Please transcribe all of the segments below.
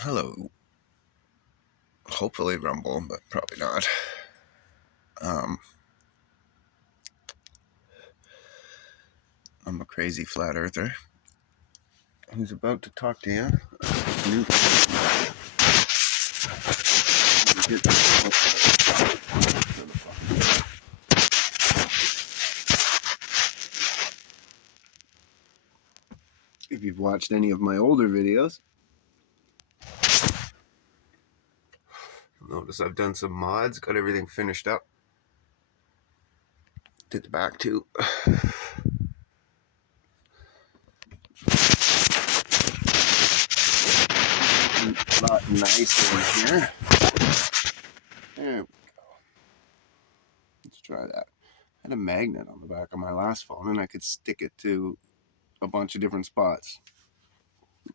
Hello. Hopefully Rumble, but probably not. I'm a crazy flat earther who's about to talk to you. If you've watched any of my older videos, you'll notice I've done some mods, got everything finished up. Did the back too. A lot nicer in here. There we go. Let's try that. I had a magnet on the back of my last phone and I could stick it to a bunch of different spots.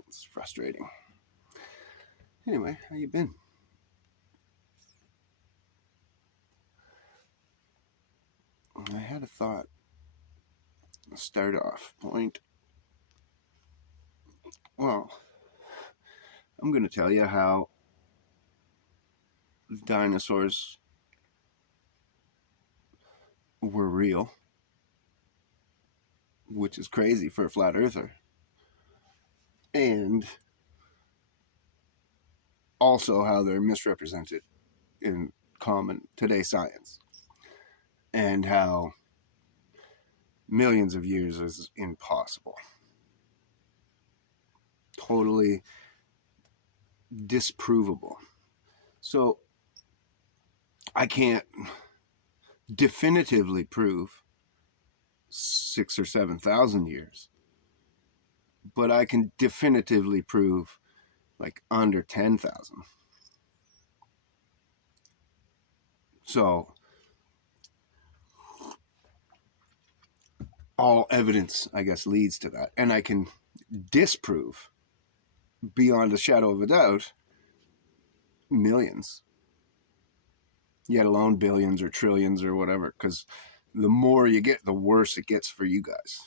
It's frustrating. Anyway, how you been? I had a thought. Start off point. Well, I'm going to tell you how dinosaurs were real, which is crazy for a flat earther, and also how they're misrepresented in common today science, and how millions of years is impossible. Totally disprovable. So I can't definitively prove 6,000 or 7,000 years, but I can definitively prove like under 10,000. So all evidence, I guess, leads to that. And I can disprove beyond a shadow of a doubt millions, yet alone billions or trillions or whatever, because the more you get, the worse it gets for you guys.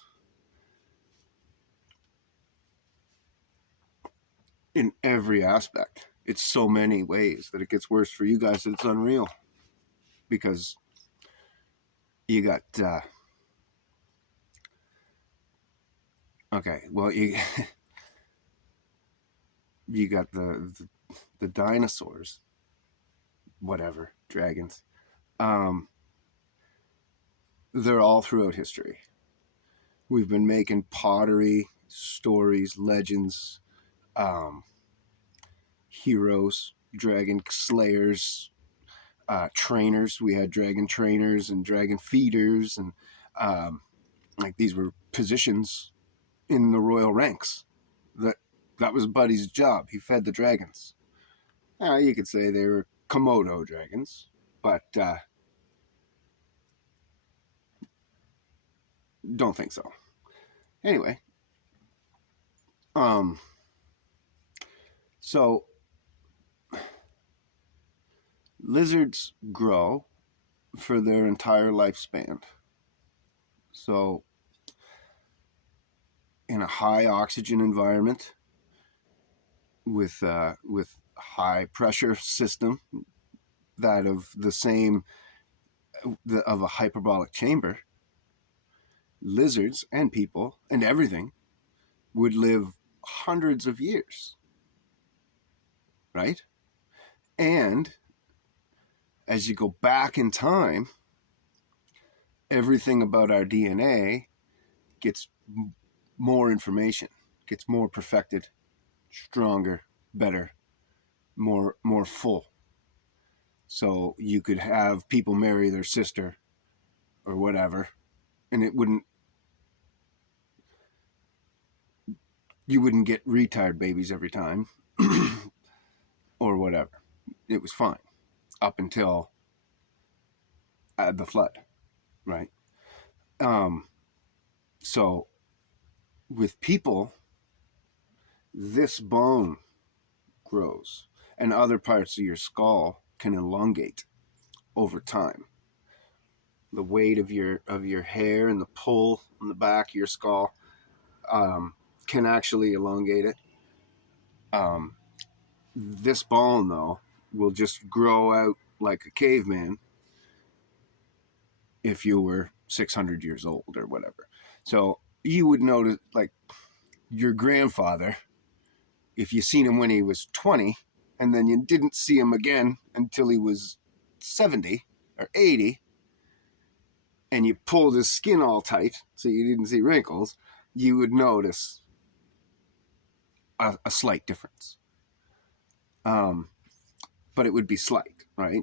In every aspect. It's so many ways that it gets worse for you guys that it's unreal. Because you got okay, well you you got the dinosaurs, whatever, dragons. They're all throughout history. We've been making pottery, stories, legends, heroes, dragon slayers, trainers. We had dragon trainers and dragon feeders, and like these were positions in the royal ranks. That was Buddy's job. He fed the dragons. You could say they were Komodo dragons, but don't think so. Anyway, so lizards grow for their entire lifespan. So in a high oxygen environment with high pressure system, that of the same of a hyperbolic chamber, lizards and people and everything would live hundreds of years, right? And as you go back in time, everything about our DNA gets more information, gets more perfected, stronger, better, more full. So you could have people marry their sister or whatever, and you wouldn't get retired babies every time or whatever. It was fine up until the flood, right? So with people, this bone grows and other parts of your skull can elongate over time. The weight of your hair and the pull on the back of your skull can actually elongate it. This bone, though, will just grow out like a caveman if you were 600 years old or whatever. So you would notice, like, your grandfather, if you seen him when he was 20 and then you didn't see him again until he was 70 or 80, and you pulled his skin all tight so you didn't see wrinkles, you would notice a slight difference. Um, but it would be slight, right?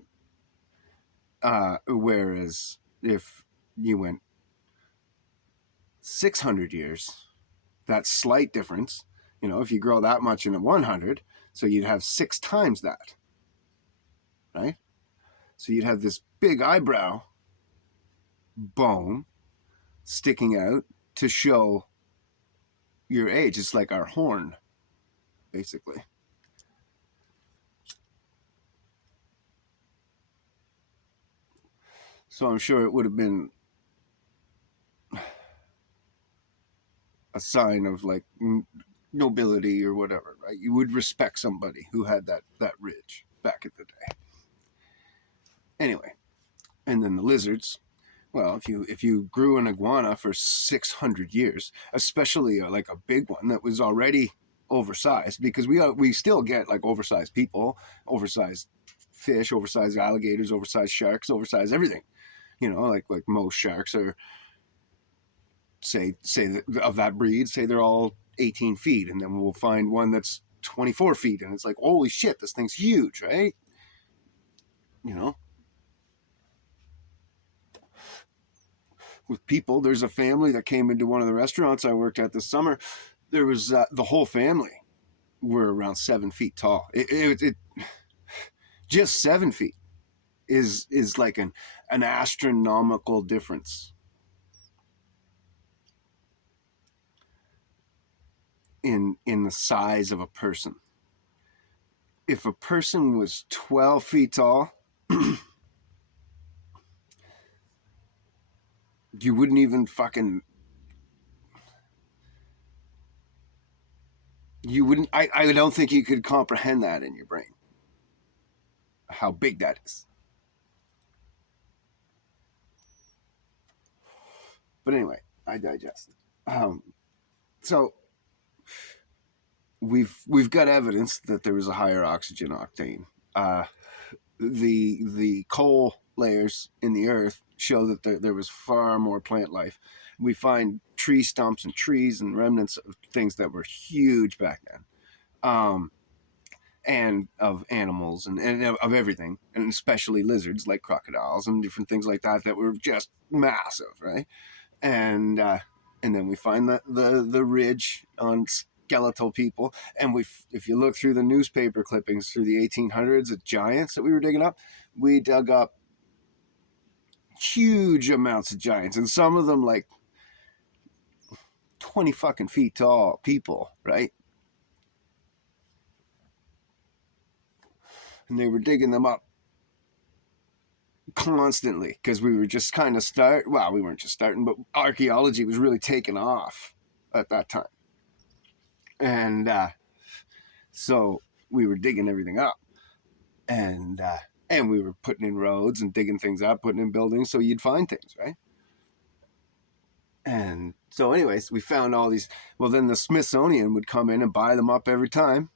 Whereas if you went 600 years, that slight difference, if you grow that much in a 100, so you'd have 6 times that, right? So you'd have this big eyebrow bone sticking out to show your age. It's like our horn, basically. So I'm sure it would have been a sign of like nobility or whatever, right? You would respect somebody who had that ridge back in the day. Anyway, and then the lizards. Well, if you grew an iguana for 600 years, especially like a big one that was already oversized, because we still get like oversized people, oversized fish, oversized alligators, oversized sharks, oversized everything. Like most sharks are, say of that breed, say they're all 18 feet, and then we'll find one that's 24 feet, and it's like, holy shit, this thing's huge, right? You know, with people, there's a family that came into one of the restaurants I worked at this summer. There was the whole family were around 7 feet tall. It just 7 feet is like an astronomical difference in the size of a person. If a person was 12 feet tall, you wouldn't even fucking, you wouldn't, I don't think you could comprehend that in your brain, how big that is. But anyway, I digest. So we've got evidence that there was a higher oxygen octane. Uh, the coal layers in the earth show that there was far more plant life. We find tree stumps and trees and remnants of things that were huge back then, and of animals and of everything, and especially lizards like crocodiles and different things like that were just massive, right? And then we find the ridge on skeletal people, and if you look through the newspaper clippings through the 1800s, the giants that we were digging up, we dug up huge amounts of giants, and some of them like 20 fucking feet tall people, right? And they were digging them up constantly because we were just kind of well, we weren't just starting, but archaeology was really taking off at that time. And so we were digging everything up, and we were putting in roads and digging things up, putting in buildings, so you'd find things, right? And so anyways, we found all these. Well, then the Smithsonian would come in and buy them up every time,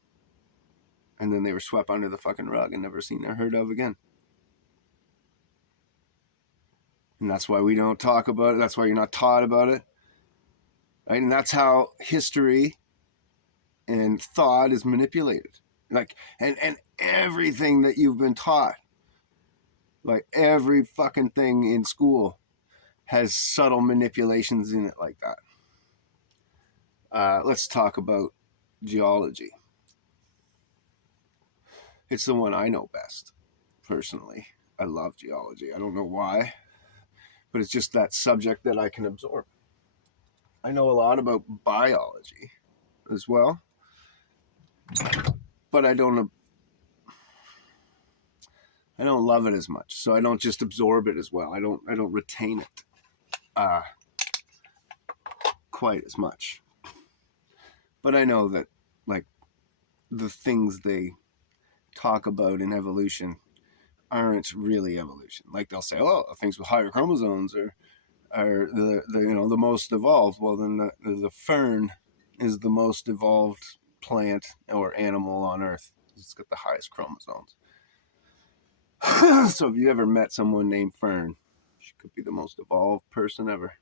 and then they were swept under the fucking rug and never seen or heard of again. And that's why we don't talk about it. That's why you're not taught about it, right? And that's how history and thought is manipulated. Like, and everything that you've been taught, like every fucking thing in school, has subtle manipulations in it like that. Let's talk about geology. It's the one I know best, personally. I love geology. I don't know why, but it's just that subject that I can absorb. I know a lot about biology as well, but I don't love it as much. So I don't just absorb it as well. I don't retain it quite as much. But I know that, like, the things they talk about in evolution aren't really evolution. Like they'll say, oh, things with higher chromosomes are the most evolved. Well, then the fern is the most evolved plant or animal on Earth. It's got the highest chromosomes. So if you ever met someone named Fern, she could be the most evolved person ever.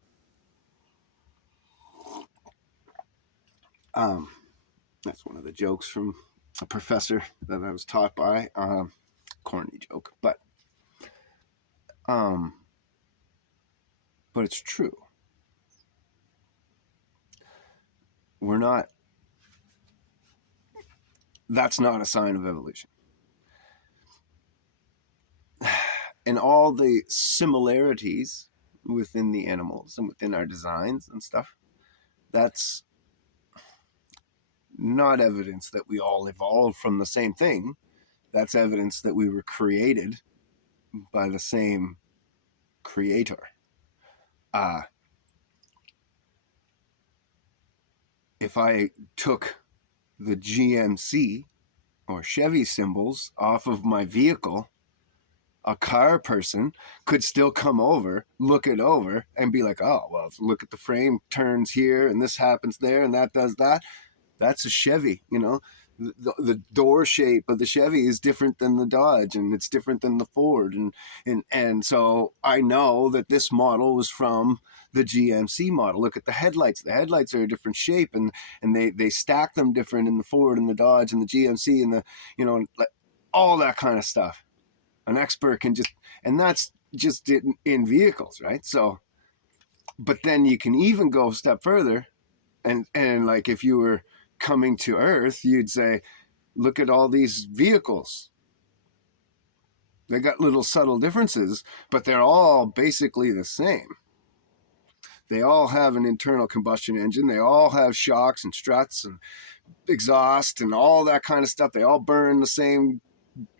That's one of the jokes from a professor that I was taught by. Corny joke, but it's true. We're not. That's not a sign of evolution. And all the similarities within the animals and within our designs and stuff, that's not evidence that we all evolved from the same thing. That's evidence that we were created by the same creator. If I took the GMC or Chevy symbols off of my vehicle, a car person could still come over, look it over, and be like, oh, well, look at the frame turns here, and this happens there, and that does that. That's a Chevy, the door shape of the Chevy is different than the Dodge, and it's different than the Ford, and so I know that this model was from the GMC model. Look at the headlights. The headlights are a different shape, and they stack them different in the Ford and the Dodge and the GMC and the all that kind of stuff. An expert can just, and that's just in vehicles, right? So, but then you can even go a step further, and like if you were coming to Earth, you'd say, look at all these vehicles. They got little subtle differences, but they're all basically the same. They all have an internal combustion engine. They all have shocks and struts and exhaust and all that kind of stuff. They all burn the same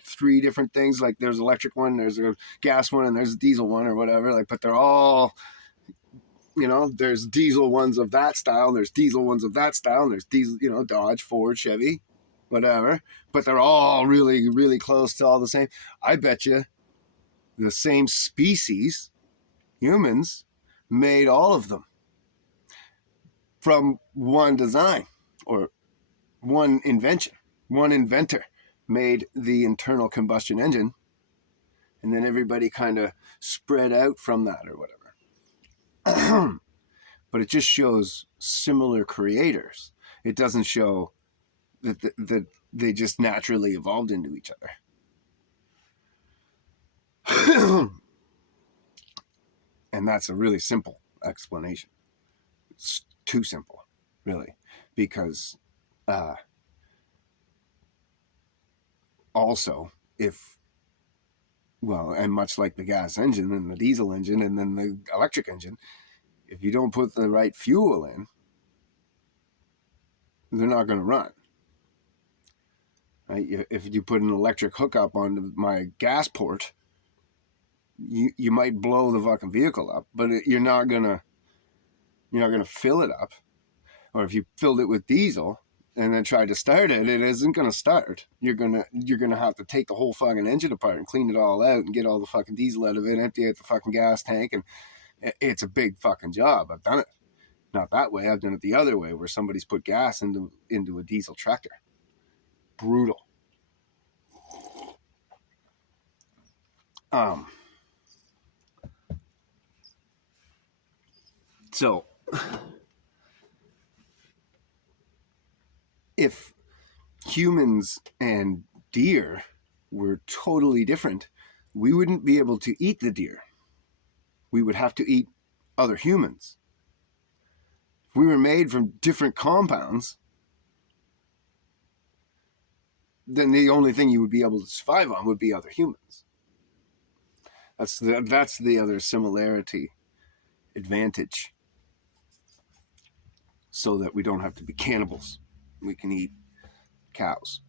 3 different things. Like there's electric one, there's a gas one, and there's a diesel one or whatever. Like, but they're all, there's diesel ones of that style, and there's diesel ones of that style, and there's diesel, Dodge, Ford, Chevy, whatever. But they're all really, really close to all the same. I bet you the same species, humans, made all of them from one design or one invention. One inventor made the internal combustion engine, and then everybody kind of spread out from that or whatever. But it just shows similar creators. It doesn't show that they just naturally evolved into each other. And that's a really simple explanation. It's too simple, really, because also, and much like the gas engine and the diesel engine and then the electric engine, if you don't put the right fuel in, they're not going to run. Right? If you put an electric hookup onto my gas port, you might blow the fucking vehicle up, but you're not gonna fill it up. Or if you filled it with diesel and then tried to start it, it isn't gonna start. You're gonna have to take the whole fucking engine apart and clean it all out and get all the fucking diesel out of it, empty out the fucking gas tank, and it's a big fucking job. I've done it. Not that way. I've done it the other way, where somebody's put gas into a diesel tractor. Brutal. So if humans and deer were totally different, we wouldn't be able to eat the deer. We would have to eat other humans. If we were made from different compounds, then the only thing you would be able to survive on would be other humans. That's the other similarity advantage, so that we don't have to be cannibals. We can eat cows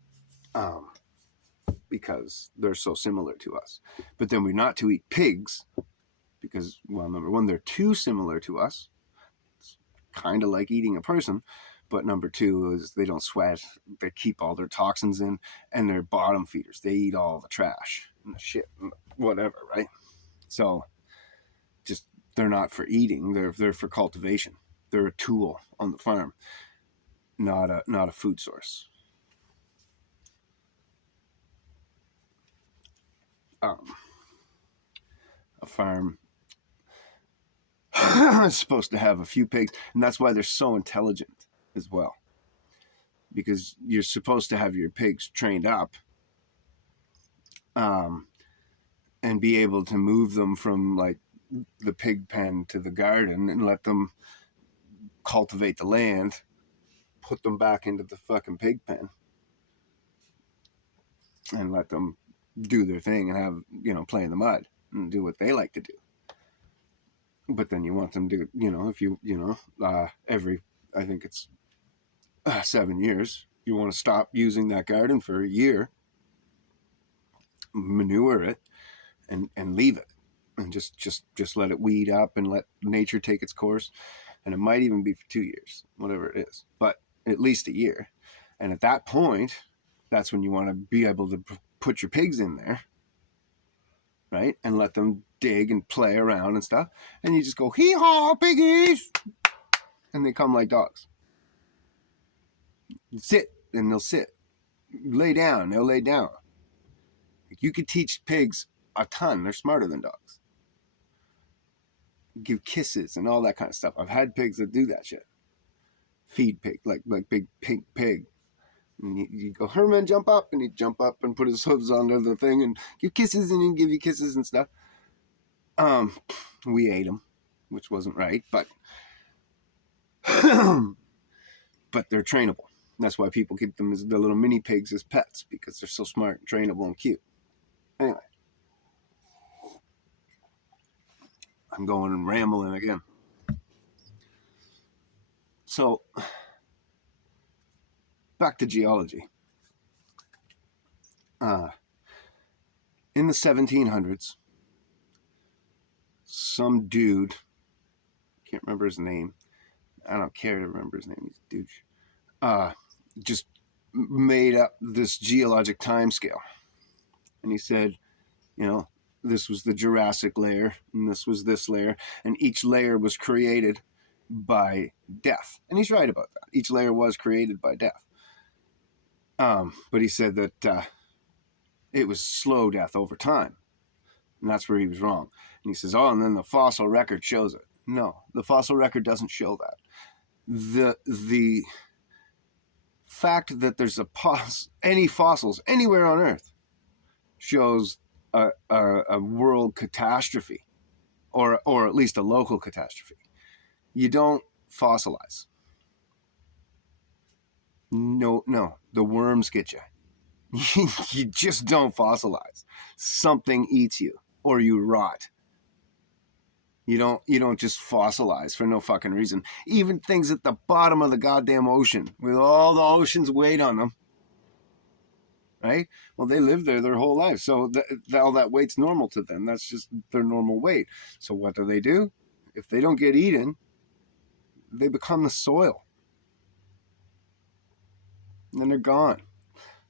because they're so similar to us. But then we're not to eat pigs because, well, number one, they're too similar to us. It's kind of like eating a person. But number two is they don't sweat. They keep all their toxins in, and they're bottom feeders. They eat all the trash and the shit, and whatever, right? So just they're not for eating. They're for cultivation. They're a tool on the farm, not a food source. A farm is supposed to have a few pigs, and that's why they're so intelligent as well. Because you're supposed to have your pigs trained up, and be able to move them from like the pig pen to the garden and let them cultivate the land, put them back into the fucking pig pen, and let them do their thing and have, play in the mud and do what they like to do. But then you want them to, if every, I think it's 7 years, you want to stop using that garden for a year, manure it, and leave it, and just let it weed up and let nature take its course. And it might even be for 2 years, whatever it is, but at least a year. And at that point, that's when you want to be able to put your pigs in there, right? And let them dig and play around and stuff. And you just go, hee-haw, piggies! And they come like dogs. Sit, and they'll sit. Lay down, they'll lay down. You could teach pigs a ton. They're smarter than dogs. Give kisses and all that kind of stuff. I've had pigs that do that shit. Feed pig, like big pink pig. And you go, Herman, jump up, and he'd jump up and put his hooves under the thing and give kisses, and he'd give you kisses and stuff. We ate them, which wasn't right, but but they're trainable. That's why people keep them as the little mini pigs as pets, because they're so smart and trainable and cute. Anyway, I'm going and rambling again. So, back to geology. In the 1700s, some dude, can't remember his name. I don't care to remember his name. He's a douche. Just made up this geologic time scale. And he said, this was the Jurassic layer, and this was this layer, and each layer was created by death. And he's right about that. Each layer was created by death. But he said that it was slow death over time. And that's where he was wrong. And he says, and then the fossil record shows it. No, the fossil record doesn't show that. The fact that there's any fossils anywhere on Earth shows a world catastrophe, or at least a local catastrophe. You don't fossilize. No, the worms get you. You just don't fossilize. Something eats you, or you rot. You don't just fossilize for no fucking reason. Even things at the bottom of the goddamn ocean, with all the ocean's weight on them, right? Well, they live there their whole life, so all that weight's normal to them. That's just their normal weight. So what do? If they don't get eaten, they become the soil. And then they're gone.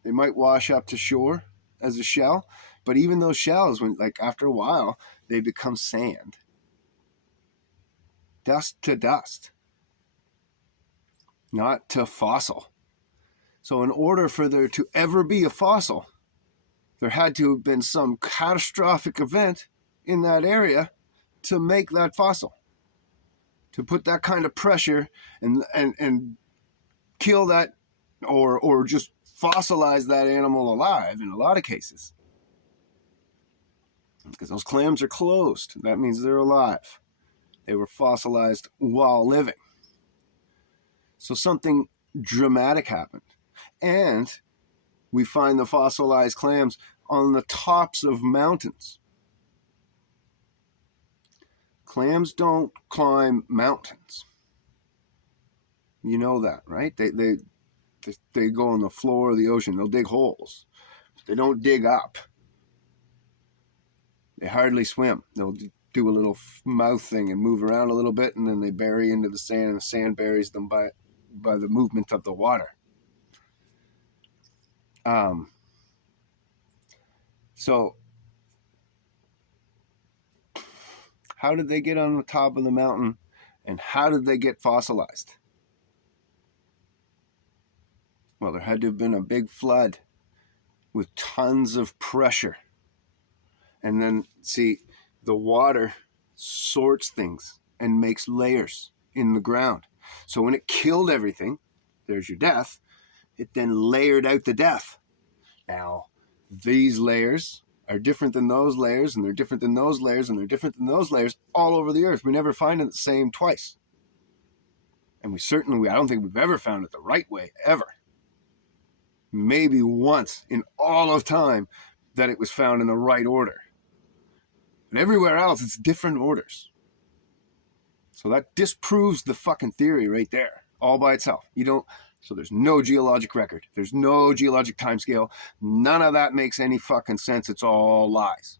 They might wash up to shore as a shell, but even those shells, after a while, they become sand. Dust to dust. Not to fossil. So in order for there to ever be a fossil, there had to have been some catastrophic event in that area to make that fossil. To put that kind of pressure and kill that, or just fossilize that animal alive in a lot of cases. Because those clams are closed. That means they're alive. They were fossilized while living. So something dramatic happened. And we find the fossilized clams on the tops of mountains. Clams don't climb mountains. You know that, right? They go on the floor of the ocean. They'll dig holes. They don't dig up. They hardly swim. They'll do a little mouth thing and move around a little bit, and then they bury into the sand, and the sand buries them by it. by the movement of the water. So how did they get on the top of the mountain, and how did they get fossilized? Well, there had to have been a big flood with tons of pressure. And then, see, the water sorts things and makes layers in the ground. So when it killed everything, there's your death, it then layered out the death. Now, these layers are different than those layers, and they're different than those layers, and they're different than those layers all over the earth. We never find it the same twice. And I don't think we've ever found it the right way, ever. Maybe once in all of time that it was found in the right order. And everywhere else, it's different orders. So that disproves the fucking theory right there, all by itself. So there's no geologic record. There's no geologic timescale. None of that makes any fucking sense. It's all lies.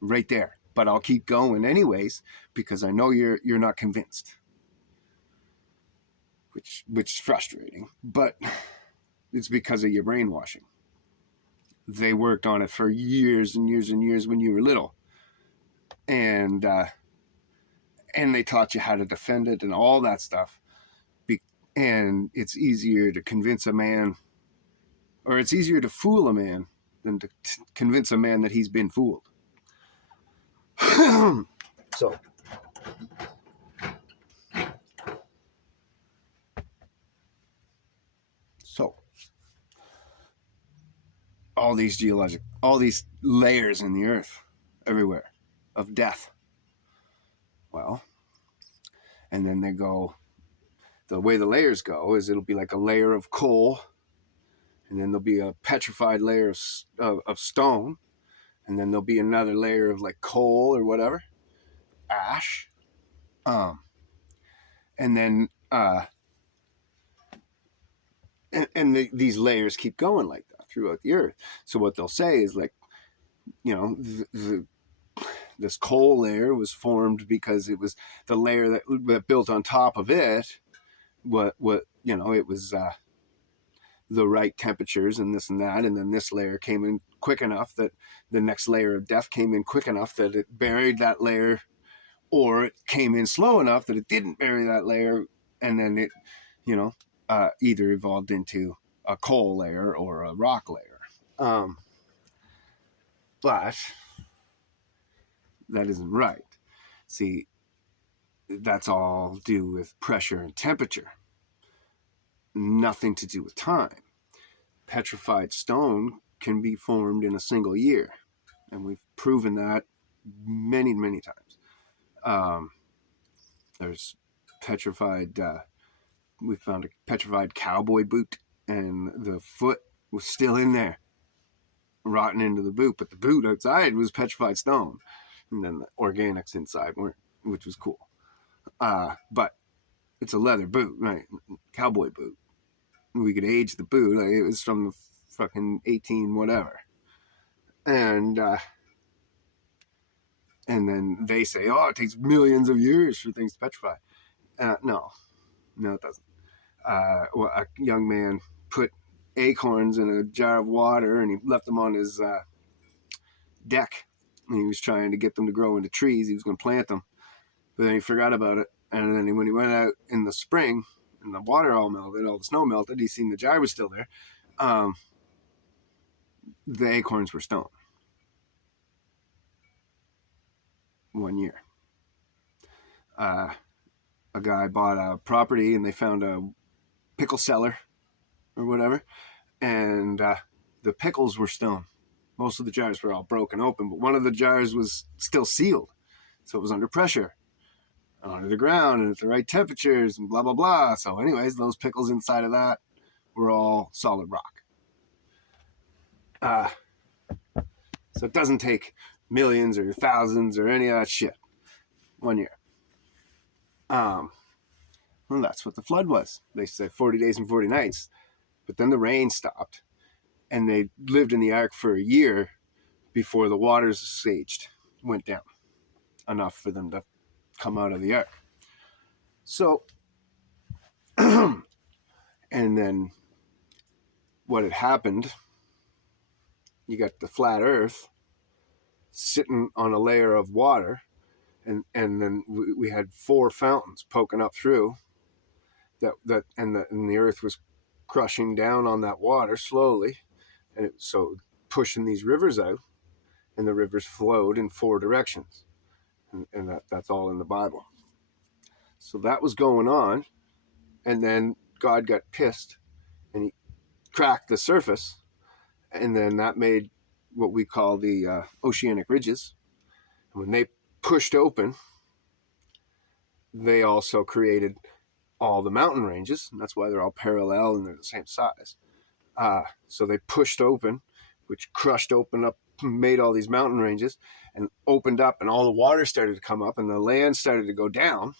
Right there. But I'll keep going anyways, because I know you're not convinced. Which is frustrating. But it's because of your brainwashing. They worked on it for years and years and years when you were little. And they taught you how to defend it and all that stuff. And it's easier to convince a man, or it's easier to fool a man than to convince a man that he's been fooled. So all these layers in the earth everywhere of death. Well, and then the way the layers go is it'll be like a layer of coal, and then there'll be a petrified layer of stone, and then there'll be another layer of like coal or whatever, ash, and then these layers keep going like that throughout the earth. So what they'll say is like, this coal layer was formed because it was the layer that built on top of it. It was the right temperatures and this and that, and then this layer came in quick enough that the next layer of death came in quick enough that it buried that layer, or it came in slow enough that it didn't bury that layer, and then it, either evolved into a coal layer or a rock layer. But that isn't right. See, that's all due with pressure and temperature. Nothing to do with time. Petrified stone can be formed in a single year, and we've proven that many, many times. There's petrified. We found a petrified cowboy boot, and the foot was still in there, rotting into the boot, but the boot outside was petrified stone, and then the organics inside weren't, which was cool. But it's a leather boot, right? Cowboy boot. We could age the boot. Like, it was from the fucking 18 whatever. And then they say, oh, it takes millions of years for things to petrify. No, it doesn't. A young man put acorns in a jar of water, and he left them on his deck. And he was trying to get them to grow into trees. He was going to plant them, but then he forgot about it. And then when he went out in the spring, and the water all melted, all the snow melted, he seen the jar was still there. The acorns were stone. 1 year. A guy bought a property, and they found a pickle cellar or whatever, and the pickles were stone. Most of the jars were all broken open, but one of the jars was still sealed, so it was under pressure, under the ground, and at the right temperatures, and blah blah blah. So anyways, those pickles inside of that were all solid rock. So it doesn't take millions or thousands or any of that shit. 1 year. Well, that's what the flood was. They said 40 days and 40 nights, but then the rain stopped, and they lived in the ark for a year before the waters went down enough for them to come out of the ark. So And then what had happened, you got the flat earth sitting on a layer of water, and then we had 4 fountains poking up through and the earth was crushing down on that water slowly, and so pushing these rivers out, and the rivers flowed in 4 directions, and that's all in the Bible. So that was going on, and then God got pissed, and he cracked the surface, and then that made what we call the oceanic ridges. And when they pushed open, they also created all the mountain ranges, and that's why they're all parallel and they're the same size. So they pushed open, which crushed open up, made all these mountain ranges, and opened up, and all the water started to come up, and the land started to go down.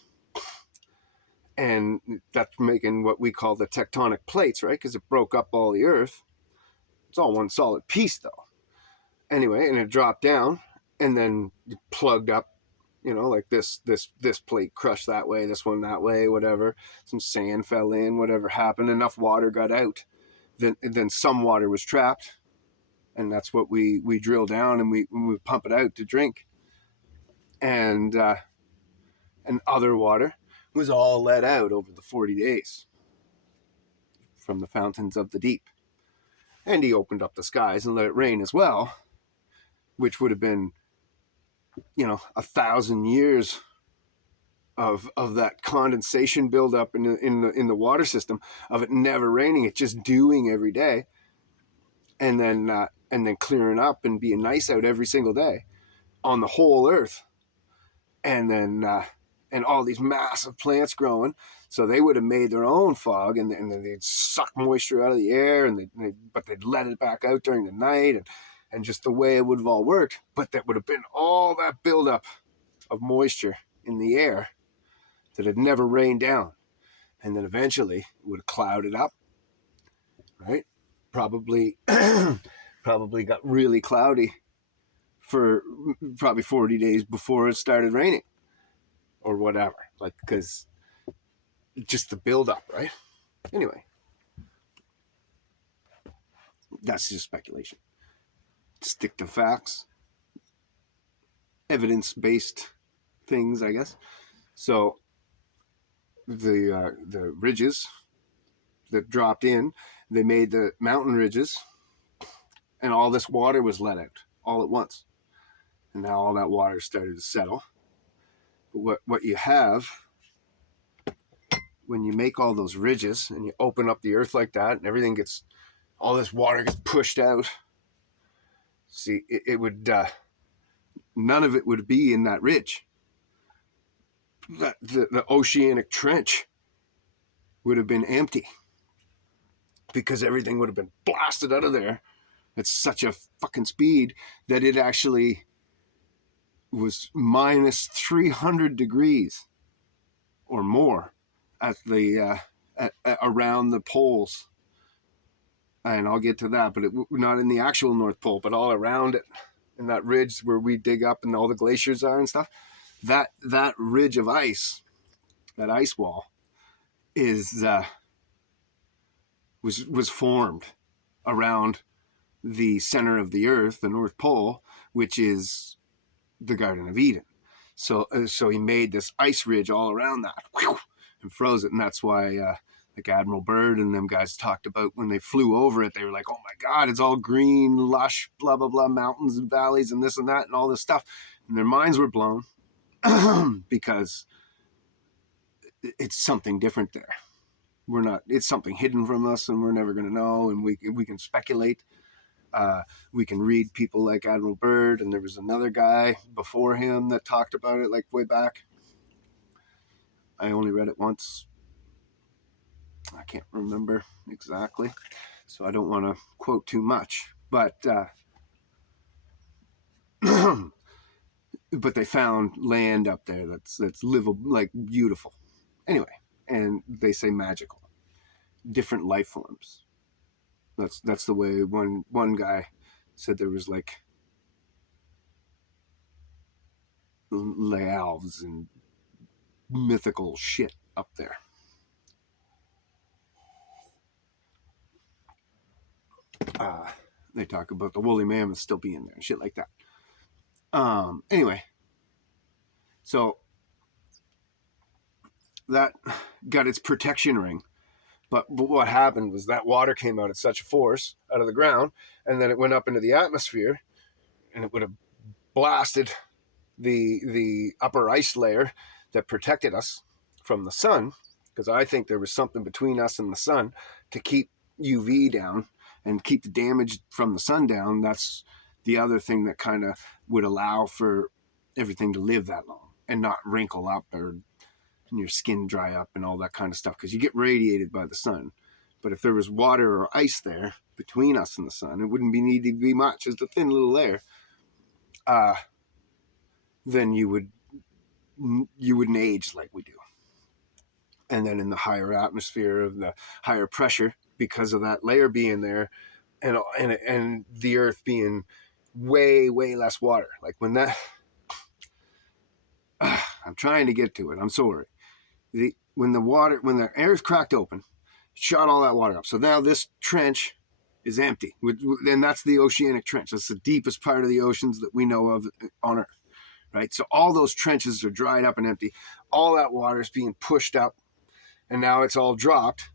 And that's making what we call the tectonic plates, right? Because it broke up all the earth. It's all one solid piece, though. Anyway, and it dropped down, and then plugged up. Like this plate crushed that way, this one that way, whatever. Some sand fell in, whatever happened. Enough water got out. Then some water was trapped, and that's what we drill down and we pump it out to drink. And other water was all let out over the 40 days from the fountains of the deep. And he opened up the skies and let it rain as well, which would have been 1,000 years of that condensation buildup in the water system, of it never raining, it just dewing every day, and then clearing up and being nice out every single day on the whole earth. And then and all these massive plants growing, so they would have made their own fog, and then they'd suck moisture out of the air, but they'd let it back out during the night, and just the way it would have all worked. But that would have been all that buildup of moisture in the air that had never rained down, and then eventually it would have clouded up, right? Probably got really cloudy for probably 40 days before it started raining, or whatever, like, because just the buildup, right? Anyway, that's just speculation. Stick to facts, evidence-based things, I guess. So the ridges that dropped in, they made the mountain ridges, and all this water was let out all at once, and now all that water started to settle. But what you have when you make all those ridges and you open up the earth like that, and everything gets, all this water gets pushed out. See, it would none of it would be in that ridge. The oceanic trench would have been empty, because everything would have been blasted out of there at such a fucking speed that it actually was minus 300 degrees or more at the around the poles. And I'll get to that, but not in the actual North Pole, but all around it, in that ridge where we dig up and all the glaciers are and stuff. That ridge of ice, that ice wall, is was formed around the center of the Earth, the North Pole, which is the Garden of Eden. So he made this ice ridge all around that, and froze it, and that's why like Admiral Byrd and them guys talked about, when they flew over it, they were like, "Oh my God, it's all green, lush, blah blah blah, mountains and valleys and this and that and all this stuff," and their minds were blown because it's something different there. We're not. It's something hidden from us, and we're never going to know. And we can speculate. We can read people like Admiral Byrd, and there was another guy before him that talked about it, like way back. I only read it once. I can't remember exactly, so I don't want to quote too much. But but they found land up there that's livable, like beautiful. Anyway, and they say magical, different life forms. That's the way one guy said there was like elves and mythical shit up there. They talk about the woolly mammoth still being there and shit like that. Anyway, so that got its protection ring. But what happened was that water came out at such a force out of the ground, and then it went up into the atmosphere, and it would have blasted the upper ice layer that protected us from the sun, because I think there was something between us and the sun to keep UV down and keep the damage from the sun down. That's the other thing that kind of would allow for everything to live that long and not wrinkle up or your skin dry up and all that kind of stuff, because you get radiated by the sun. But if there was water or ice there between us and the sun, it wouldn't be need to be much, just a thin little layer. Then you wouldn't age like we do. And then in the higher atmosphere of the higher pressure, because of that layer being there, and the earth being way less water, like when that I'm trying to get to it, I'm sorry. When the earth cracked open, shot all that water up, so now this trench is empty, and that's the oceanic trench. That's the deepest part of the oceans that we know of on earth, right? So all those trenches are dried up and empty. All that water is being pushed up, and now it's all dropped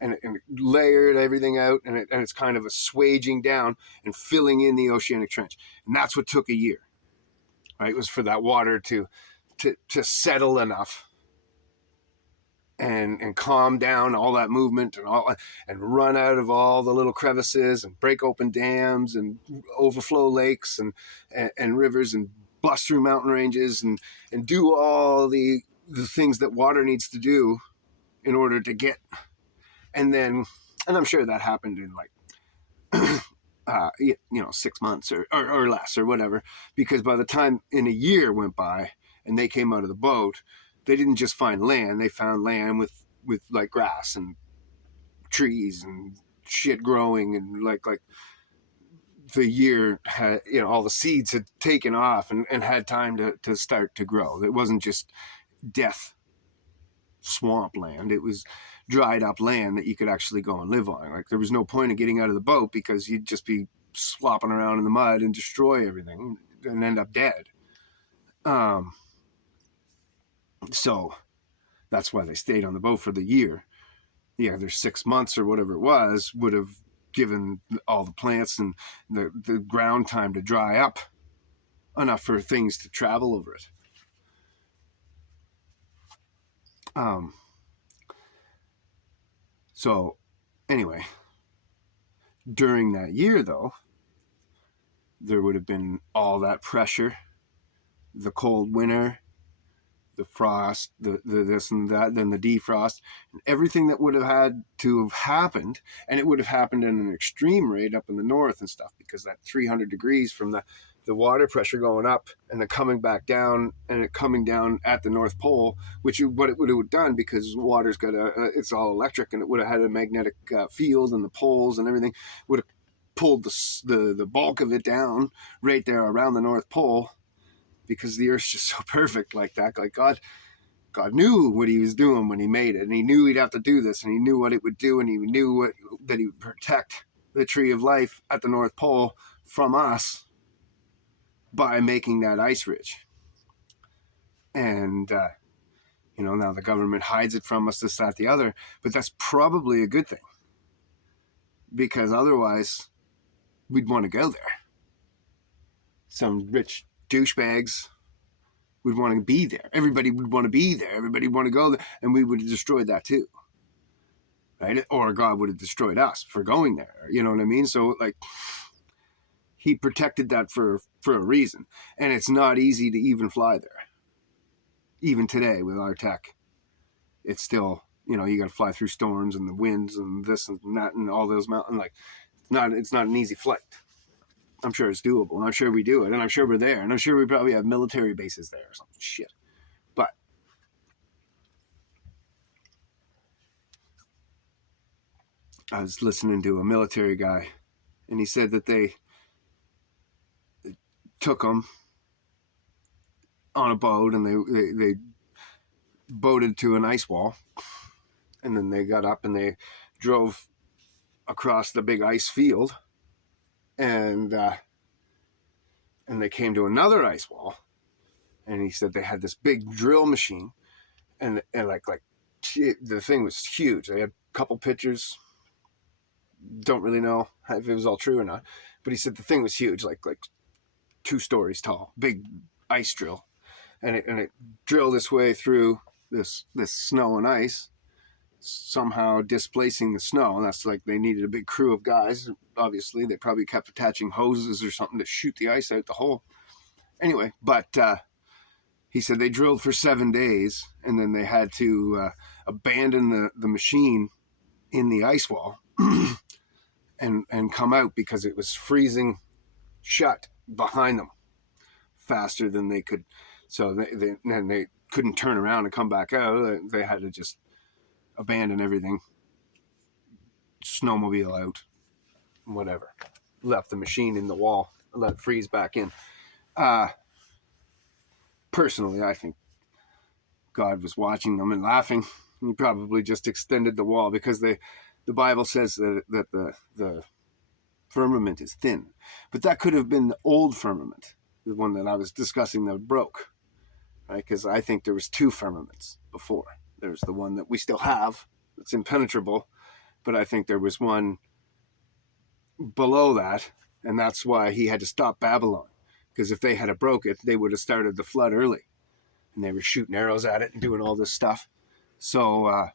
and layered everything out, and it's kind of a swaging down and filling in the oceanic trench. And that's what took a year, right? It was for that water to settle enough and calm down all that movement and run out of all the little crevices and break open dams and overflow lakes and rivers and bust through mountain ranges and do all the things that water needs to do in order to get. And I'm sure that happened in like 6 months or less or whatever, because by the time in a year went by and they came out of the boat, they didn't just find land, they found land with like grass and trees and shit growing, and like the year had, all the seeds had taken off and had time to start to grow. It wasn't just death swamp land, it was dried up land that you could actually go and live on. Like there was no point in getting out of the boat, because you'd just be slopping around in the mud and destroy everything and end up dead. So that's why they stayed on the boat for the year. Yeah, their 6 months or whatever it was would have given all the plants and the ground time to dry up enough for things to travel over it. So anyway, during that year though, there would have been all that pressure, the cold winter, the frost, the this and that, then the defrost, and everything that would have had to have happened. And it would have happened in an extreme rate up in the north and stuff, because that 300 degrees from the water pressure going up and then coming back down, and it coming down at the North Pole, what it would have done, because water's got it's all electric, and it would have had a magnetic field, and the poles and everything would have pulled the bulk of it down right there around the North Pole, because the Earth's just so perfect like that. Like God knew what he was doing when he made it, and he knew he'd have to do this, and he knew what it would do, and he knew that he would protect the tree of life at the North Pole from us by making that ice ridge. And now the government hides it from us, this, that, the other, but that's probably a good thing, because otherwise we'd want to go there. Some rich douchebags would want to be there. Everybody would want to be there. Everybody would want to go there, and we would have destroyed that too, right? Or God would have destroyed us for going there. You know what I mean? So like, he protected that for a reason, and it's not easy to even fly there. Even today with our tech, it's still, you got to fly through storms and the winds and this and that and all those mountains. Like, it's not an easy flight. I'm sure it's doable, and I'm sure we do it, and I'm sure we're there, and I'm sure we probably have military bases there or some shit. But I was listening to a military guy, and he said that they took them on a boat, and they boated to an ice wall, and then they got up and they drove across the big ice field and they came to another ice wall, and he said they had this big drill machine, and like the thing was huge. They had a couple pictures. Don't really know if it was all true or not, but he said the thing was huge, like 2 stories tall, big ice drill, and it drilled its way through this snow and ice, somehow displacing the snow. And that's like they needed a big crew of guys. Obviously, they probably kept attaching hoses or something to shoot the ice out the hole. Anyway, but he said they drilled for 7 days, and then they had to abandon the machine in the ice wall and come out because it was freezing shut behind them faster than they could. So they couldn't turn around and come back out. They had to just abandon everything, snowmobile out, whatever. Left the machine in the wall, let it freeze back in. Personally, I think God was watching them and laughing. He probably just extended the wall because the Bible says that the firmament is thin. But that could have been the old firmament, the one that I was discussing that broke, right? Because I think there was 2 firmaments before. There's the one that we still have that's impenetrable, but I think there was one below that, and that's why he had to stop Babylon. Because if they had broke it, they would have started the flood early, and they were shooting arrows at it and doing all this stuff. So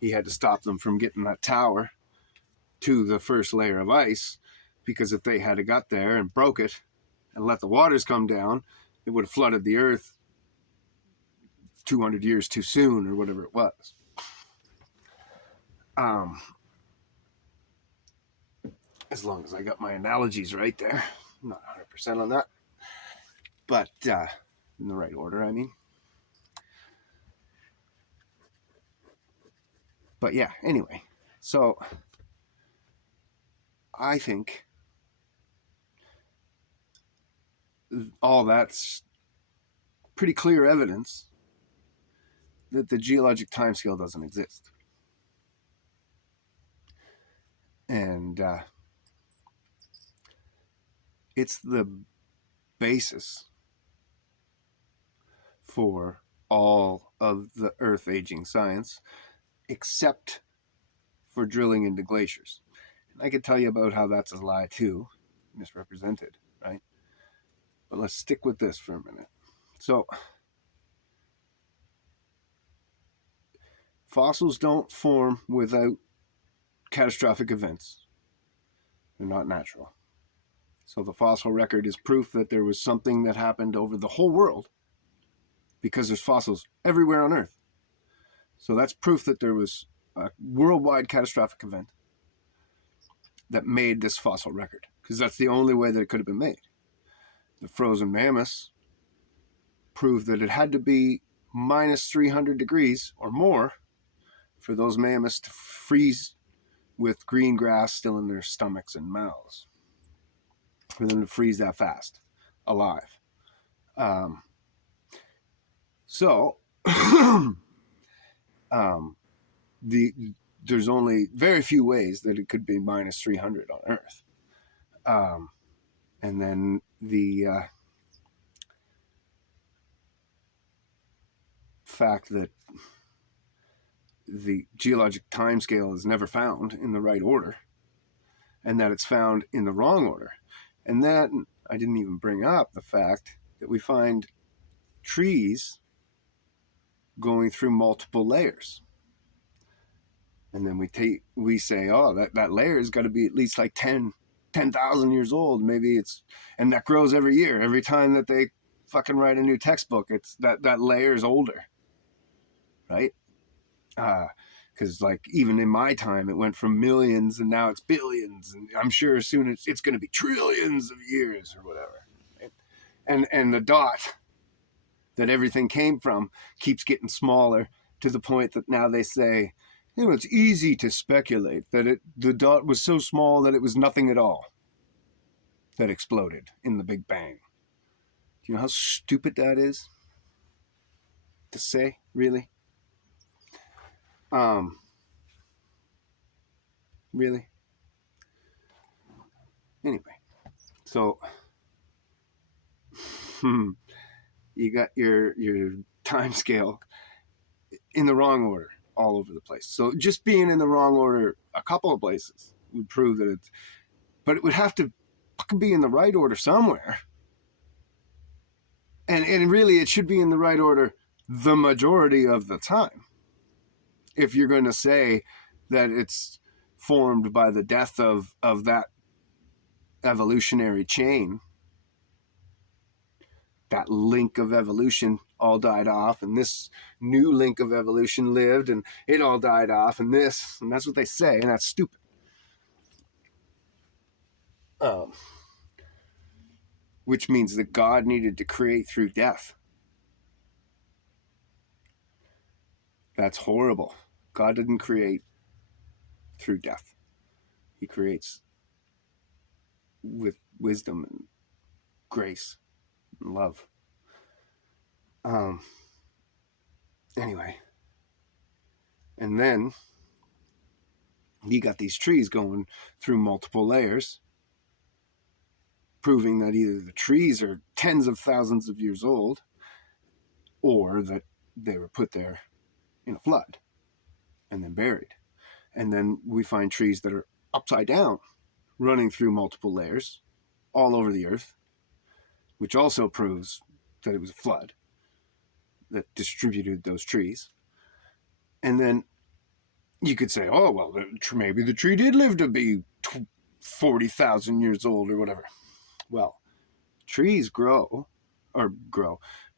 he had to stop them from getting that tower to the first layer of ice, because if they had got there and broke it and let the waters come down, it would have flooded the earth 200 years too soon, or whatever it was. As long as I got my analogies right there. I'm not 100% on that, but in the right order, I mean. But yeah, anyway, so I think all that's pretty clear evidence that the geologic timescale doesn't exist. And it's the basis for all of the Earth aging science, except for drilling into glaciers. And I could tell you about how that's a lie too, misrepresented, right? But let's stick with this for a minute. So, fossils don't form without catastrophic events. They're not natural. So the fossil record is proof that there was something that happened over the whole world, because there's fossils everywhere on Earth. So that's proof that there was a worldwide catastrophic event that made this fossil record, because that's the only way that it could have been made. The frozen mammoths proved that it had to be minus 300 degrees or more for those mammoths to freeze with green grass still in their stomachs and mouths, for them to freeze that fast, alive. So, there's only very few ways that it could be minus 300 on Earth. And then the fact that the geologic timescale is never found in the right order, and that it's found in the wrong order. And that, I didn't even bring up the fact that we find trees going through multiple layers. And then we say, oh, that layer has got to be at least like 10,000 years old. Maybe it's, and that grows every year. Every time that they fucking write a new textbook, it's that layer is older, right? Because like even in my time, it went from millions and now it's billions, and I'm sure soon it's going to be trillions of years or whatever. Right? And the dot that everything came from keeps getting smaller, to the point that now they say, it's easy to speculate that the dot was so small that it was nothing at all that exploded in the Big Bang. Do you know how stupid that is to say, really? Really? Anyway, so you got your time scale in the wrong order all over the place. So just being in the wrong order a couple of places would prove that it's, but it would have to fucking be in the right order somewhere. And really, it should be in the right order the majority of the time. If you're going to say that it's formed by the death of that evolutionary chain, that link of evolution all died off, and this new link of evolution lived, and it all died off, and that's what they say, and that's stupid. Which means that God needed to create through death. That's horrible. God didn't create through death. He creates with wisdom and grace and love. Anyway, and then you got these trees going through multiple layers, proving that either the trees are tens of thousands of years old or that they were put there in a flood and then buried. And then we find trees that are upside down, running through multiple layers all over the earth, which also proves that it was a flood that distributed those trees. And then you could say, oh, well, maybe the tree did live to be 40,000 years old or whatever. Well, trees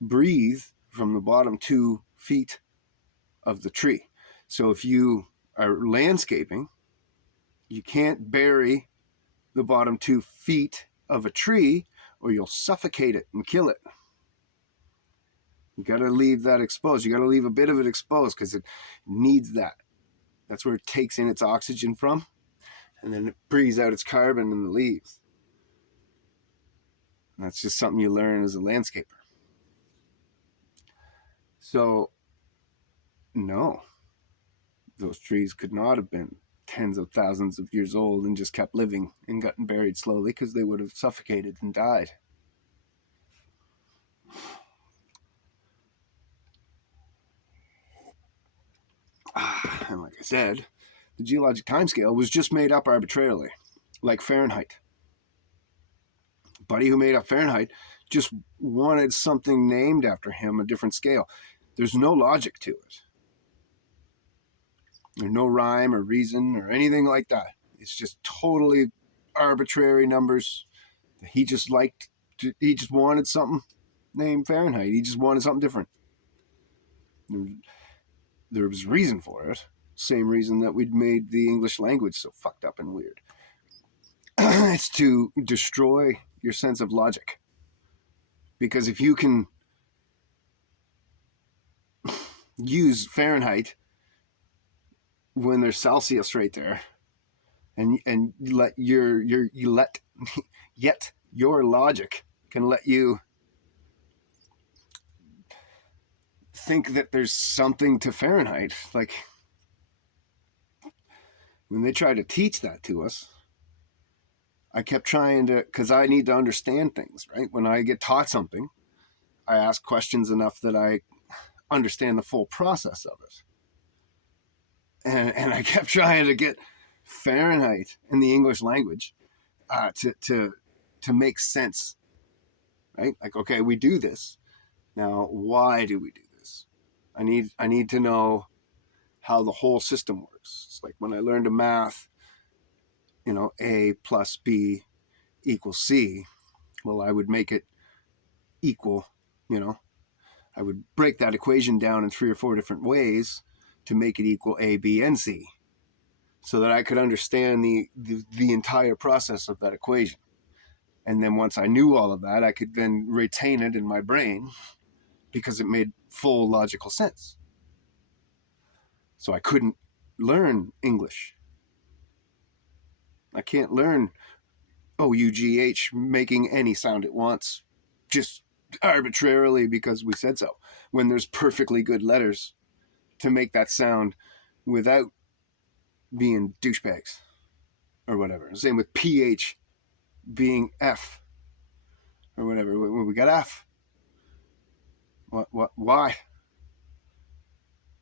breathe from the bottom 2 feet of the tree. So if you are landscaping, you can't bury the bottom 2 feet of a tree or you'll suffocate it and kill it. You got to leave that exposed. You got to leave a bit of it exposed because it needs that. That's where it takes in its oxygen from, and then it breathes out its carbon in the leaves. And that's just something you learn as a landscaper. So, no, those trees could not have been tens of thousands of years old and just kept living and gotten buried slowly because they would have suffocated and died. And like I said, the geologic timescale was just made up arbitrarily, like Fahrenheit. Buddy who made up Fahrenheit just wanted something named after him, a different scale. There's no logic to it. There's no rhyme or reason or anything like that. It's just totally arbitrary numbers. He just wanted something named Fahrenheit. He just wanted something different. There was a reason for it. Same reason that we'd made the English language so fucked up and weird. It's to destroy your sense of logic. Because if you can use Fahrenheit when there's Celsius right there, and let yet your logic can let you think that there's something to Fahrenheit. Like when they try to teach that to us, I kept trying to, because I need to understand things, right? When I get taught something, I ask questions enough that I understand the full process of it. And I kept trying to get Fahrenheit in the English language to make sense, right? Like, okay, we do this. Now, why do we do this? I need to know how the whole system works. It's like when I learned math, A plus B equals C. Well, I would make it equal, I would break that equation down in 3 or 4 different ways to make it equal A, B, and C, so that I could understand the entire process of that equation. And then once I knew all of that, I could then retain it in my brain because it made full logical sense. So I couldn't learn English. I can't learn OUGH making any sound it wants just arbitrarily because we said so, when there's perfectly good letters to make that sound without being douchebags or whatever. Same with PH. being F or whatever. We got F. Why?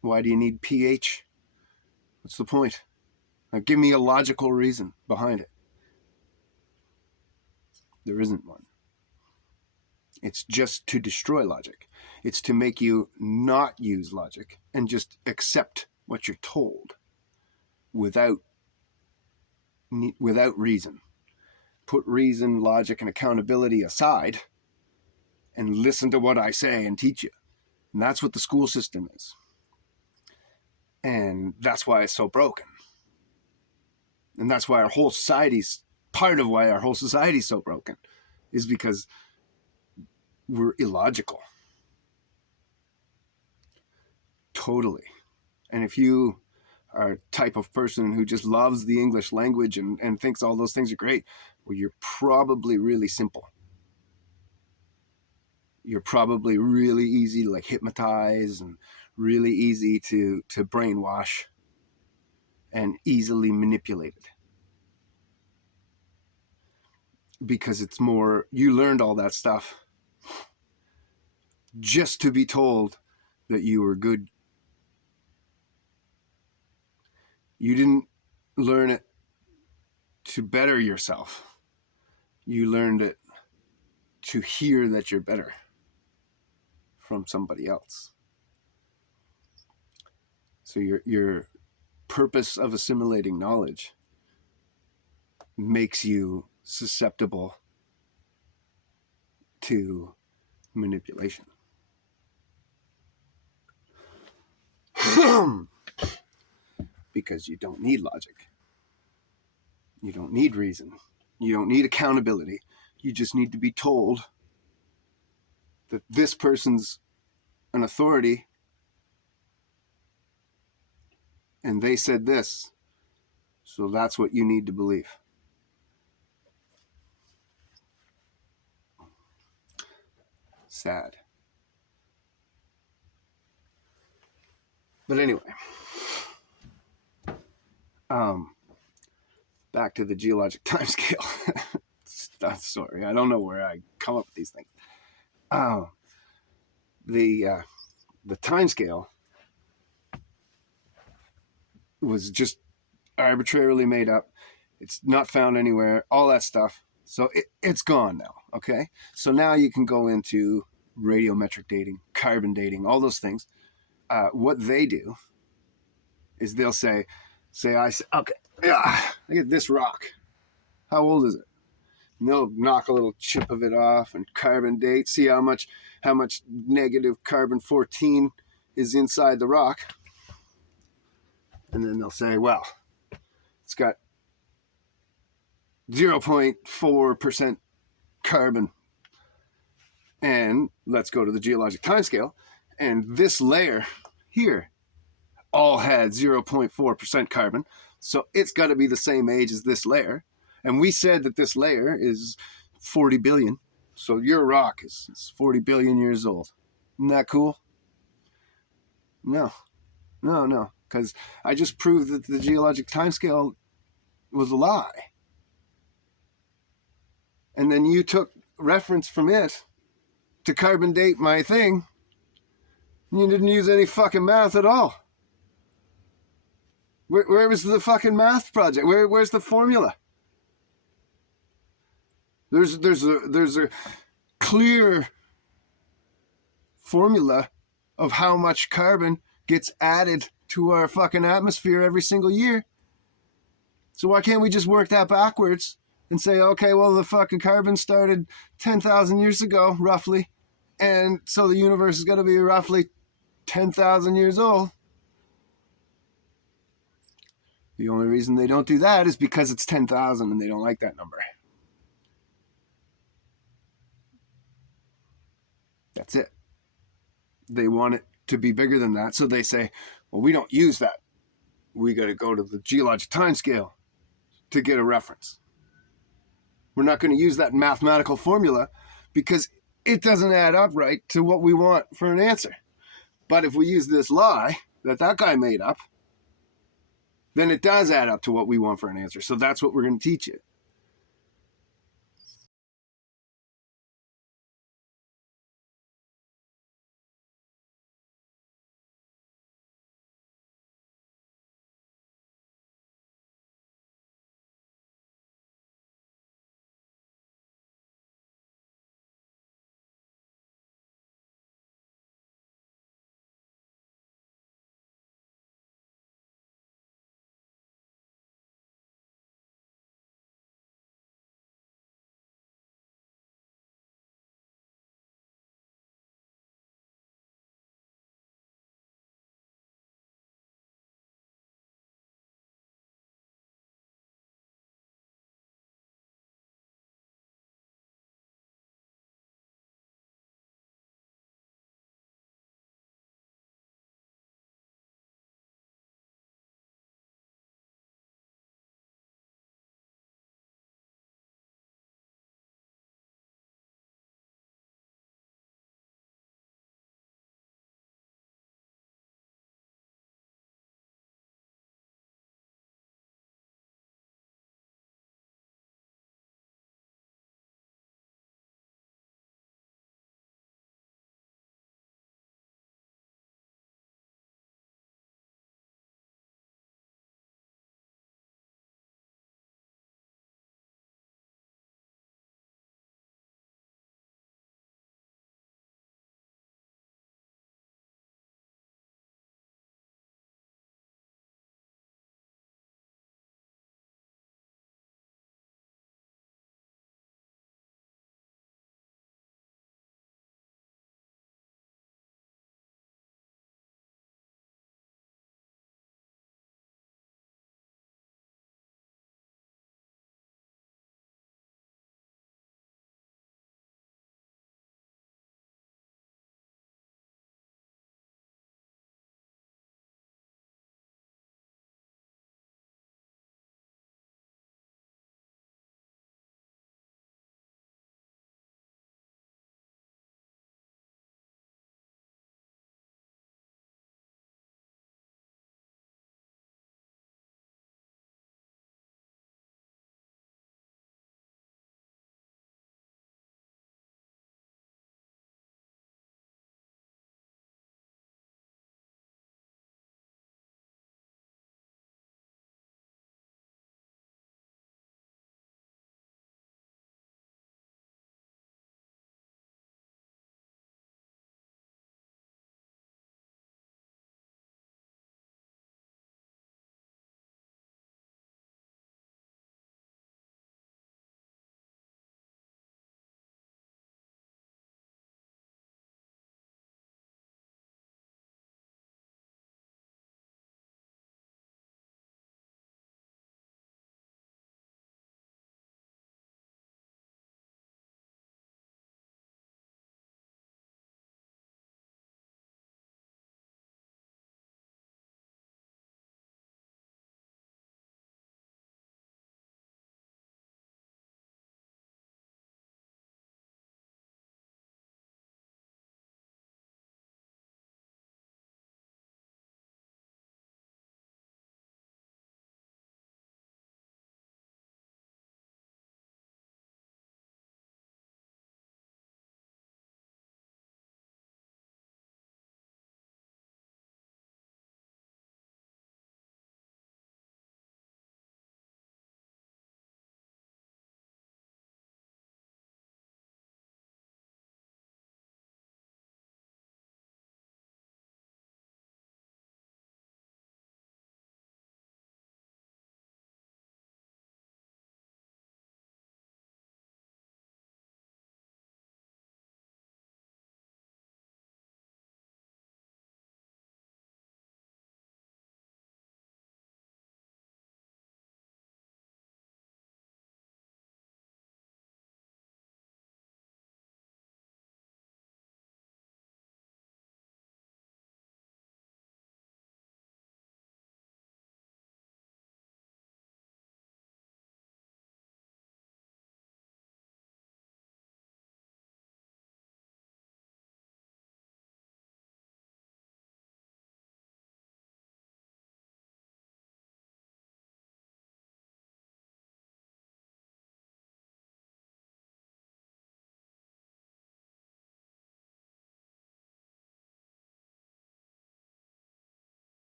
Why do you need pH? What's the point? Now, give me a logical reason behind it. There isn't one. It's just to destroy logic. It's to make you not use logic and just accept what you're told without reason. Put reason, logic, and accountability aside and listen to what I say and teach you. And that's what the school system is. And that's why it's so broken. And that's why part of why our whole society's so broken is because we're illogical. Totally. And if you are a type of person who just loves the English language and thinks all those things are great, well, you're probably really simple. You're probably really easy to hypnotize and really easy to brainwash and easily manipulated. Because it's more, you learned all that stuff just to be told that you were good. You didn't learn it to better yourself. You learned it to hear that you're better from somebody else. So your purpose of assimilating knowledge makes you susceptible to manipulation. Because you don't need logic. You don't need reason. You don't need accountability. You just need to be told that this person's an authority and they said this, so that's what you need to believe. Sad. But anyway, back to the geologic timescale. Sorry, I don't know where I come up with these things. The timescale was just arbitrarily made up. It's not found anywhere. All that stuff. So it's gone now. Okay. So now you can go into radiometric dating, carbon dating, all those things. What they do is they'll say, okay, look at this rock. How old is it? And they'll knock a little chip of it off and carbon date, see how much negative carbon-14 is inside the rock. And then they'll say, well, it's got 0.4% carbon. And let's go to the geologic timescale. And this layer here all had 0.4% carbon. So it's got to be the same age as this layer. And we said that this layer is 40 billion. So your rock is 40 billion years old. Isn't that cool? No. Because I just proved that the geologic timescale was a lie. And then you took reference from it to carbon date my thing. You didn't use any fucking math at all. Where was the fucking math project? Where's the formula? There's a clear formula of how much carbon gets added to our fucking atmosphere every single year. So why can't we just work that backwards and say, okay, well, the fucking carbon started 10,000 years ago, roughly, and so the universe is going to be roughly 10,000 years old. The only reason they don't do that is because it's 10,000 and they don't like that number. That's it. They want it to be bigger than that, so they say, well, we don't use that. We got to go to the geologic timescale to get a reference. We're not going to use that mathematical formula because it doesn't add up right to what we want for an answer. But if we use this lie that guy made up, then it does add up to what we want for an answer. So that's what we're going to teach you.